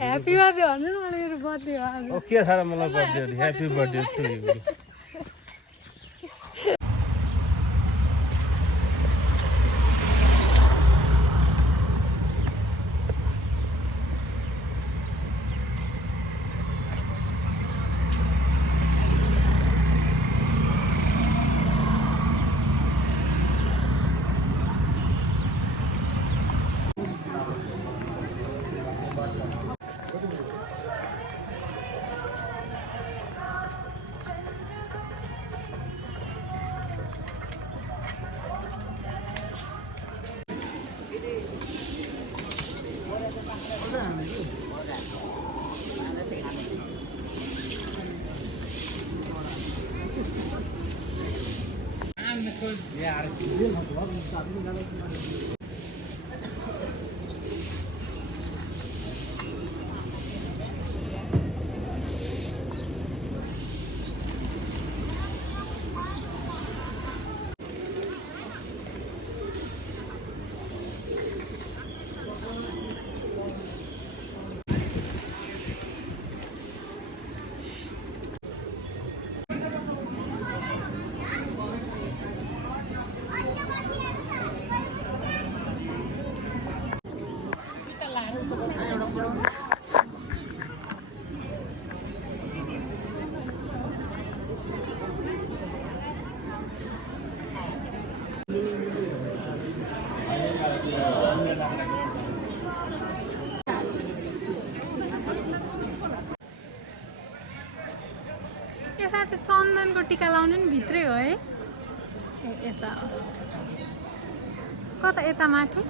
Happy birthday भन्नु न मलाई मेरो बर्थडे हो आज। ओ के छ र मलाई बर्थडे हो ह्यापी बर्थडे टु यु। यसमा चाहिँ चन्दनको टिका लाउनु नि भित्रै हो है। यता कता यता माथि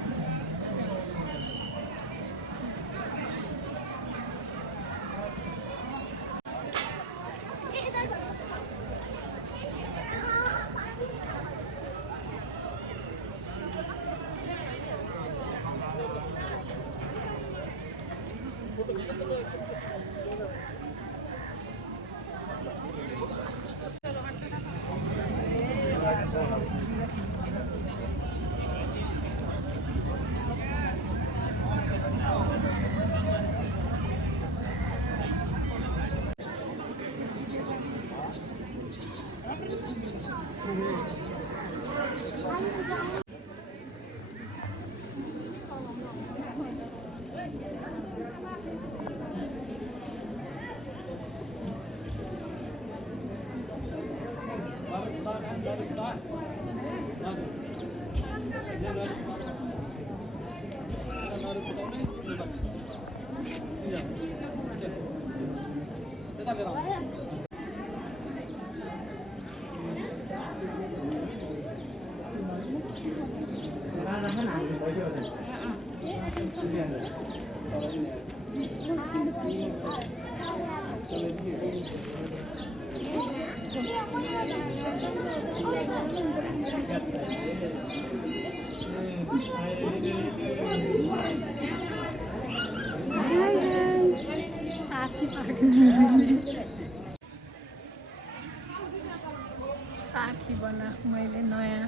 साथी बनाएको मैले नयाँ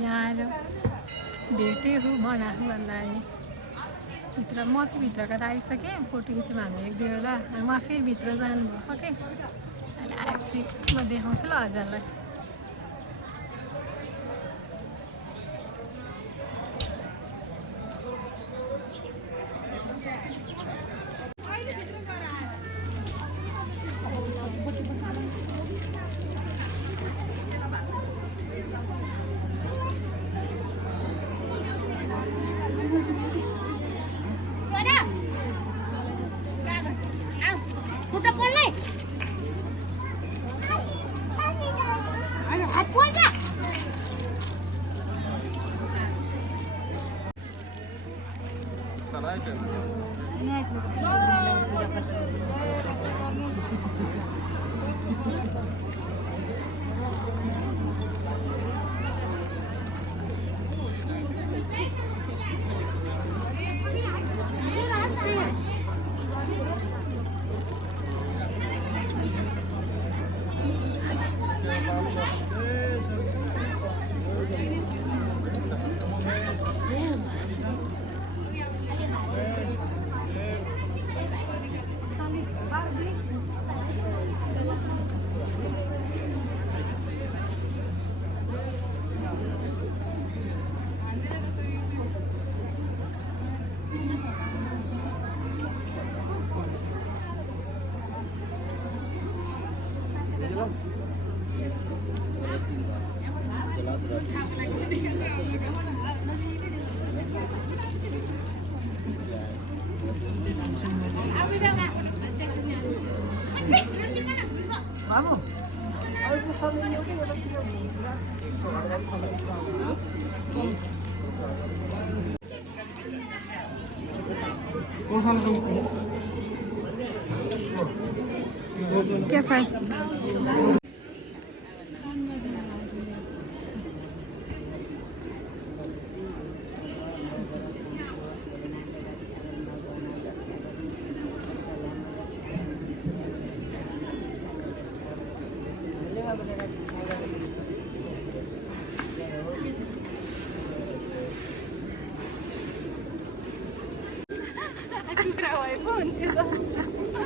यहाँ आएर भेटेँ बनाएको भन्दा नि भित्र म चाहिँ भित्रबाट आइसकेँ। फोटो खिच्यौँ हामी एक दुईवटा। उहाँ फेरि भित्र जानुभएको के अहिले आएपछि म देखाउँछु ल हजुरलाई। क्या फर्स्ट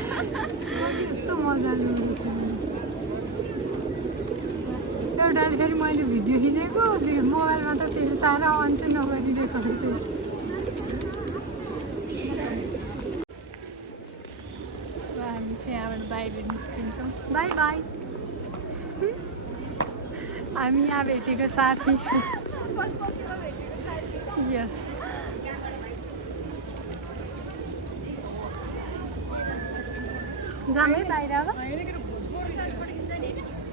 यस्तो मजाले एउटा फेरि मैले भिडियो खिचेको मोबाइलमा त त्यसले साह्रो अन चाहिँ नगरिदिएको छु हामी चाहिँ यहाँबाट बाहिर निस्किन्छौँ बाई बाई हामी यहाँ भेटेको साथी यस जाम है बाहिर अब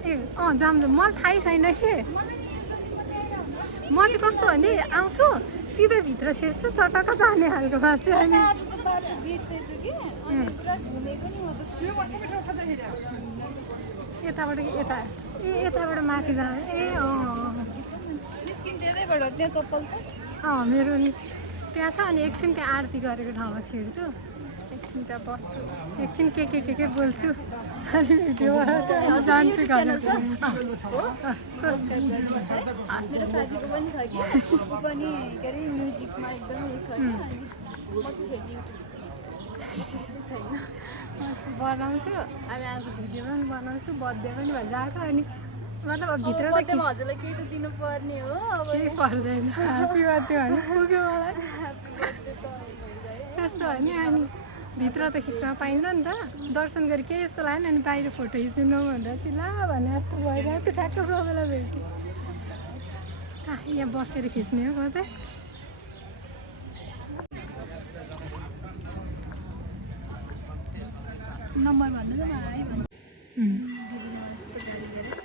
ए जाम जाम मलाई थाहै छैन कि म चाहिँ कस्तो भने आउँछु सिधै भित्र छिर्छु सटक्क जाने खालको बाटो अनि यताबाट यता ए यताबाट माथि जाने ए मेरो नि त्यहाँ छ अनि एकछिन त्यहाँ आरती गरेको ठाउँमा छिर्छु एकछिन त्यहाँ बस्छु एकछिन के बोल्छु अनि भिडियोबाट जान्छु घर मेरो साथीको पनि छ कि ऊ पनि के अरे म्युजिकमा एकदमै छ कि अनि म चाहिँ फेरि युट्युब छैन बनाउँछु अनि आज भिडियो पनि बनाउँछु बर्थडे पनि भएर आएको अनि मतलब अब भित्र त हजुरलाई केही त दिनु पर्ने हो अब केही पर्दैन ह्याप्पी बर्थडे भन्नु पुग्यो मलाई त्यस्तो हो नि अनि भित्र त खिच्न पाइन्छ नि त दर्शन गरी केही यस्तो लाग्यो अनि बाहिर फोटो खिचिदिनु भन्दा चाहिँ ला भने जस्तो भइरहेको थियो ठ्याक्क सबैलाई भेट्यो यहाँ बसेर खिच्ने हो कतै नम्बर भन्नु न भाइ भन्छ दिदीले यस्तो गाली गरेर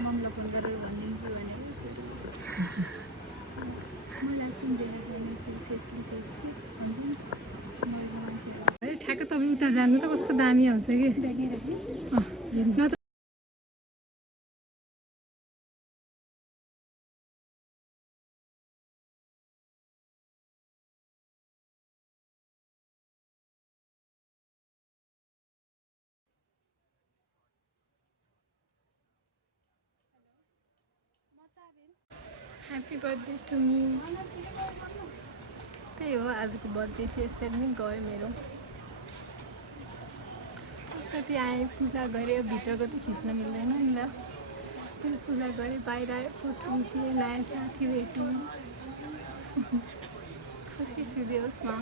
मम्मीलाई फोन गरेर भनिदिन्छु भनेर मलाई सुन्दैन फेसली फेस कि भन्छ नि मैले मान्छे ठ्याक्क तपाईँ उता जानु त कस्तो दामी आउँछ कि न त ह्याप्पी बर्थडे टु मी त्यही हो आजको बर्थडे चाहिँ यसरी नै गयो मेरो कति आएँ पूजा गरेँ भित्रको त खिच्न मिल्दैन नि ल फेरि पूजा गरेँ बाहिर आयो फोटो खिचेँ नयाँ साथी भेटेँ खुसी छु दियोसमा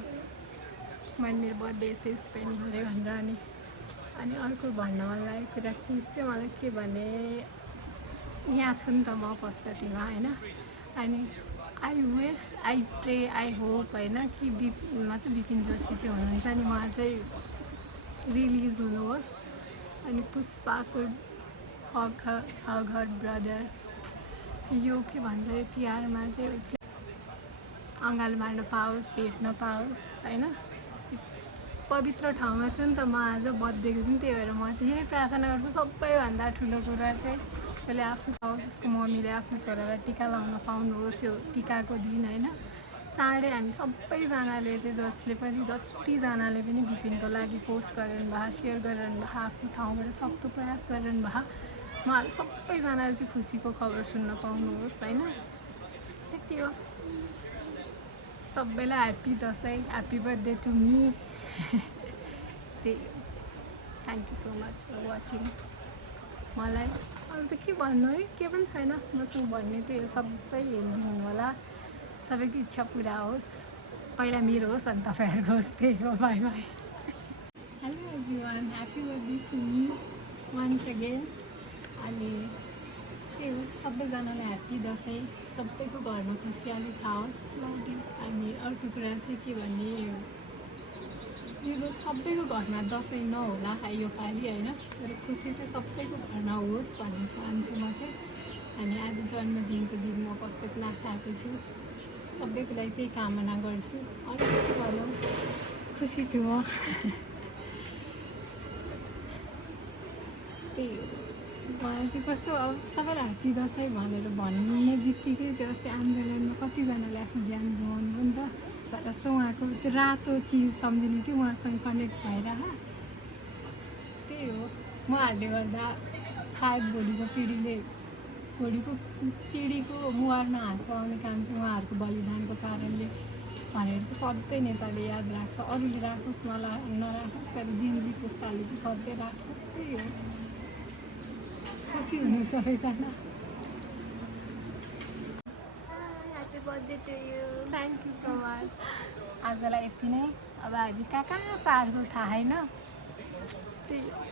मैले मेरो बर्थडे यसरी स्पेन्ड गरेँ भनेर अनि अर्को भन्न मन लागेको कुरा चाहिँ मलाई के भने यहाँ छु नि त म पशुपतिमा होइन अनि I wish I pray I hope होइन कि मतलब बिपिन जोशी चाहिँ हुनुहुन्छ नि उहाँ चाहिँ रिलिज हुनुहोस् अनि पुष्पाको हग हर ब्रदर यो के भन्छ यो तिहारमा चाहिँ उसले अँगालो मार्न पाओस् भेट्न पाओस् होइन पवित्र ठाउँमा छु नि त म आज बर्थडेको दिन त्यही भएर म चाहिँ यही प्रार्थना गर्छु सबैभन्दा ठुलो कुरा चाहिँ उसले आफ्नो पाओस् उसको मम्मीले आफ्नो छोरालाई टिका लाउन पाउनुहोस् यो टिकाको दिन होइन चाँडै हामी सबैजनाले चाहिँ जसले पनि जतिजनाले पनि बिपिनको लागि पोस्ट गरिरहनु भएको सेयर गरिरहनु भएको आफ्नो ठाउँबाट सक्दो प्रयास गरिरहनु भएको उहाँहरू सबैजनाले चाहिँ खुसीको खबर सुन्न पाउनुहोस् होइन त्यति हो सबैलाई happy Dashain happy birthday to me त्यही हो thank you so much for watching मलाई अरू त के भन्नु है के पनि छैन मसँग भन्ने त्यही हो सबै हेल्दी हुनु होला सबैको इच्छा पुरा होस् पहिला मेरो होस् अनि तपाईँहरूको होस् त्यही हो bye bye hello everyone happy birthday to me once again अनि त्यही हो, सबैजनालाई ह्याप्पी दसैँ, सबैको घरमा खुसियाली छाओस्। अनि अर्को कुरा चाहिँ के भने यो सबैको घरमा दसैँ नहोला योपालि होइन, तर खुसी चाहिँ सबैको घरमा होस् भन्ने चाहन्छु म चाहिँ। अनि आज जन्मदिनको दिन म कसकतमा खाएको छु, सबैको लागि त्यही कामना गर्छु। अरू के भनौँ, खुसी छु म। त्यही हो, मलाई चाहिँ कस्तो अब सबैलाई ह्याप्पी दसैँ भनेर भन्ने बित्तिकै त्यो अस्ति आन्दोलनमा कतिजनाले आफ्नो ज्यान गुमाउनु हो नि त। झट्ट उहाँको त्यो रातो चिज सम्झिनु थियो, उहाँसँग कनेक्ट भएर। त्यही हो, उहाँहरूले गर्दा सायद भोलिको पिँढीको मुहारमा हाँसो आउने काम चाहिँ उहाँहरूको बलिदानको कारणले भनेर चाहिँ सधैँ नेपालले याद राख्छ। अरूले राखोस् नराखोस्, तर जिन्जी पुस्ताले चाहिँ सधैँ राख्छ। त्यही हो, खुसी हुनु सबैजना। Happy birthday to you. Thank you so much. आजलाई यति नै। अब हामी कहाँ कहाँ चार्ज थाहा छैन, त्यही हो।